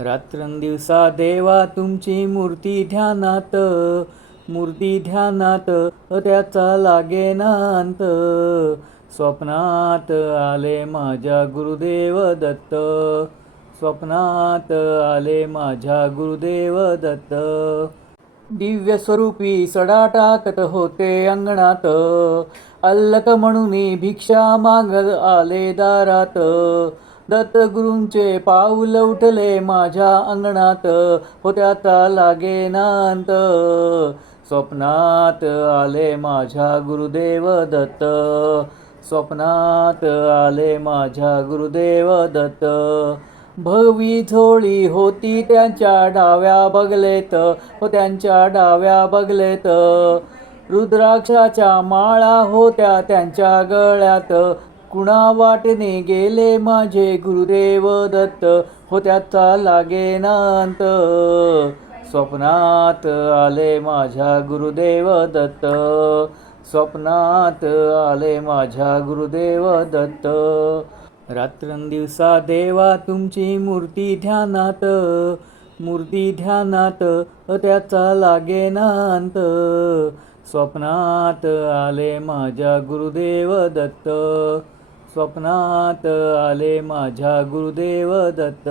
रात्रंदिवसा देवा तुमची मूर्ती ध्यानात, मूर्ती ध्यानात त्याचा लागेना अंत. स्वप्नात आले माझ्या गुरुदेव दत्त, स्वप्नात आले माझ्या गुरुदेव दत्त. दिव्य स्वरूपी सडा टाकत होते अंगणात, अल्लक म्हणून भिक्षा मागत आले दारात. दत्तगुरूंचे पाऊल उठले माझ्या अंगणात, हो त्याचा लागेना अंत. स्वप्नात आले माझ्या गुरुदेव दत्त, स्वप्नात आले माझ्या गुरुदेव दत्त. भगवी झोळी होती त्यांच्या डाव्या बगलेत, हो त्यांच्या डाव्या बगलेत. रुद्राक्षाच्या माळा होत्या त्यांच्या गळ्यात, कुणा वाटेने गेले माझे गुरुदेव दत्त, हो त्याचा लागेना अंत. स्वप्नात आले माझ्या गुरुदेव दत्त, स्वप्नात आले माझ्या गुरुदेव दत्त. रात्रंदिवसा देवा तुमची मूर्ती ध्यानात, मूर्ती ध्यानात त्याचा लागेना अंत. स्वप्नात आले माझ्या गुरुदेव दत्त, स्वप्नात आले माझ्या Gurudev Datta.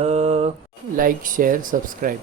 Like, share, subscribe.